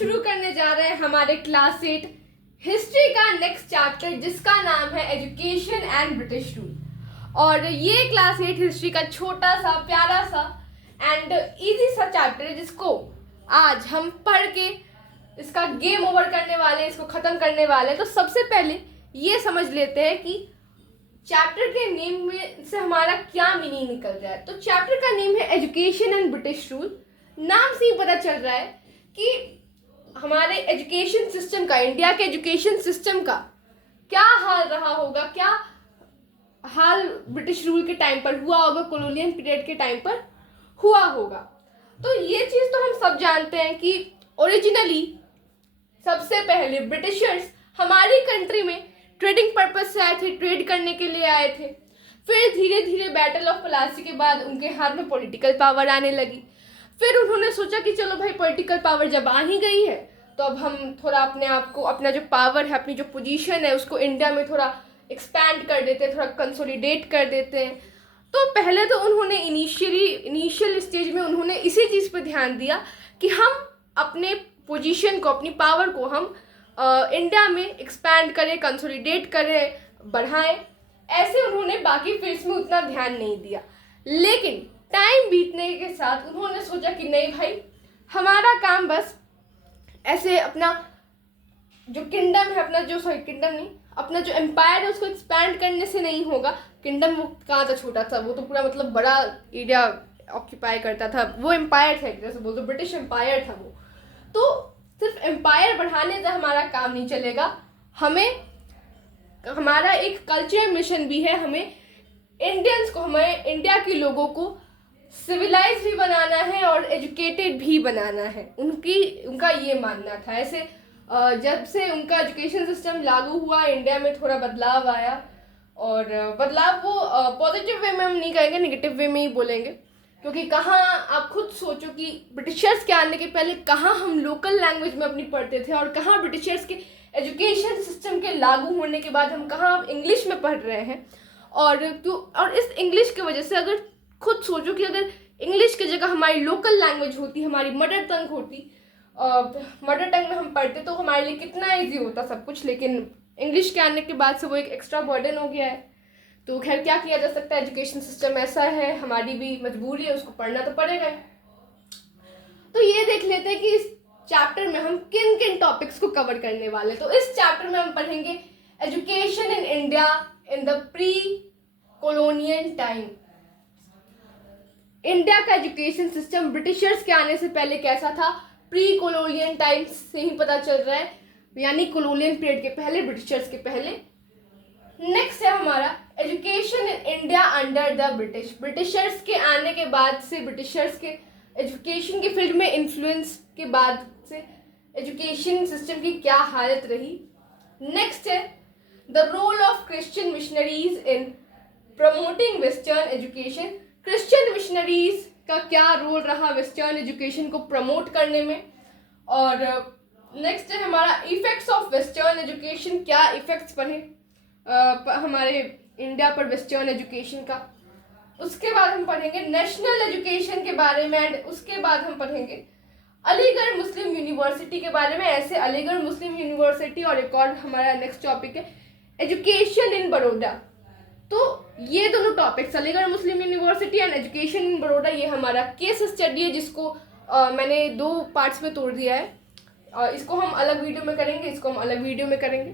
शुरू करने जा रहे हैं हमारे क्लास 8 हिस्ट्री का नेक्स्ट चैप्टर, जिसका नाम है एजुकेशन एंड ब्रिटिश रूल। और ये क्लास 8 हिस्ट्री का छोटा सा प्यारा सा एंड इजी सा चैप्टर है, जिसको आज हम पढ़ के इसका गेम ओवर करने वाले, इसको ख़त्म करने वाले। तो सबसे पहले ये समझ लेते हैं कि चैप्टर के नेम में से हमारा क्या मीनिंग निकल रहा है। तो चैप्टर का नेम है एजुकेशन एंड ब्रिटिश रूल। नाम से ही पता चल रहा है कि हमारे एजुकेशन सिस्टम का, इंडिया के एजुकेशन सिस्टम का क्या हाल रहा होगा, क्या हाल ब्रिटिश रूल के टाइम पर हुआ होगा, कॉलोनियल पीरियड के टाइम पर हुआ होगा। तो ये चीज़ तो हम सब जानते हैं कि ओरिजिनली सबसे पहले ब्रिटिशर्स हमारी कंट्री में ट्रेडिंग पर्पज से आए थे, ट्रेड करने के लिए आए थे। फिर धीरे धीरे बैटल ऑफ प्लासी के बाद उनके हाथ में पॉलिटिकल पावर आने लगी। फिर उन्होंने सोचा कि चलो भाई, पॉलिटिकल पावर जब आ ही गई है तो अब हम थोड़ा अपने आप को, अपना जो पावर है, अपनी जो पोजीशन है, उसको इंडिया में थोड़ा एक्सपैंड कर देते हैं, थोड़ा कंसोलिडेट कर देते हैं। तो पहले तो उन्होंने इनिशियल स्टेज में उन्होंने इसी चीज़ पर ध्यान दिया कि हम अपने पोजीशन को, अपनी पावर को हम इंडिया में एक्सपैंड करें, कंसोलिडेट करें, बढ़ाएं। ऐसे उन्होंने बाकी फील्ड्स में उतना ध्यान नहीं दिया। लेकिन टाइम बीतने के साथ उन्होंने सोचा कि नहीं भाई, हमारा काम बस ऐसे अपना जो किंगडम है, अपना जो एम्पायर है उसको एक्सपैंड करने से नहीं होगा। किंगडम वो कहाँ था, छोटा था, वो तो पूरा मतलब बड़ा एरिया ऑक्यूपाई करता था। वो एम्पायर था, एक तरह से बोल दो ब्रिटिश एम्पायर था वो। तो सिर्फ एम्पायर बढ़ाने से हमारा काम नहीं चलेगा, हमें हमारा एक कल्चर मिशन भी है। हमें इंडियंस को, हमें इंडिया के लोगों को सिविलाइज भी बनाना है और एजुकेटेड भी बनाना है। उनका ये मानना था। ऐसे जब से उनका एजुकेशन सिस्टम लागू हुआ, इंडिया में थोड़ा बदलाव आया। और बदलाव वो पॉजिटिव वे में हम नहीं कहेंगे, नेगेटिव वे में ही बोलेंगे। क्योंकि कहाँ, आप खुद सोचो कि ब्रिटिशर्स के आने के पहले कहाँ हम लोकल लैंग्वेज में अपनी पढ़ते थे, और कहाँ ब्रिटिशर्स के एजुकेशन सिस्टम के लागू होने के बाद हम कहाँ इंग्लिश में पढ़ रहे हैं। और इस इंग्लिश की वजह से, अगर खुद सोचो कि अगर इंग्लिश की जगह हमारी लोकल लैंग्वेज होती, हमारी मदर टंग होती, मदर टंग में हम पढ़ते, तो हमारे लिए कितना ईजी होता सब कुछ। लेकिन इंग्लिश के आने के बाद से वो एक एक्स्ट्रा बर्डन हो गया है। तो खैर, क्या किया जा सकता है, एजुकेशन सिस्टम ऐसा है, हमारी भी मजबूरी है, उसको पढ़ना तो पड़ेगा। तो ये देख लेते हैं कि इस चैप्टर में हम किन किन टॉपिक्स को कवर करने वाले। तो इस चैप्टर में हम पढ़ेंगे education in India in the pre colonial time. India का एजुकेशन सिस्टम ब्रिटिशर्स के आने से पहले कैसा था, प्री कॉलोनियल टाइम्स से ही पता चल रहा है, यानी कॉलोनियल पीरियड के पहले, ब्रिटिशर्स के पहले। नेक्स्ट है हमारा education in India under the British. Britishers के आने के बाद से, ब्रिटिशर्स के एजुकेशन के फील्ड में इन्फ्लुएंस के बाद से एजुकेशन सिस्टम की क्या हालत रही। नेक्स्ट है the role of Christian missionaries in promoting western education. Christian missionaries का क्या रोल रहा वेस्टर्न एजुकेशन को प्रमोट करने में। और नेक्स्ट है हमारा इफेक्ट्स ऑफ वेस्टर्न एजुकेशन, क्या इफेक्ट्स पड़े हमारे इंडिया पर वेस्टर्न एजुकेशन का। उसके बाद हम पढ़ेंगे नेशनल एजुकेशन के बारे में, एंड उसके बाद हम पढ़ेंगे अलीगढ़ मुस्लिम यूनिवर्सिटी के बारे में। ऐसे अलीगढ़ मुस्लिम यूनिवर्सिटी, और एक और हमारा नेक्स्ट टॉपिक है एजुकेशन इन बड़ौदा। तो ये दोनों topics, Aligarh Muslim university and education in Baroda, ये हमारा केस स्टडी है, जिसको मैंने 2 पार्ट्स में तोड़ दिया है। इसको हम अलग वीडियो में करेंगे, इसको हम अलग वीडियो में करेंगे।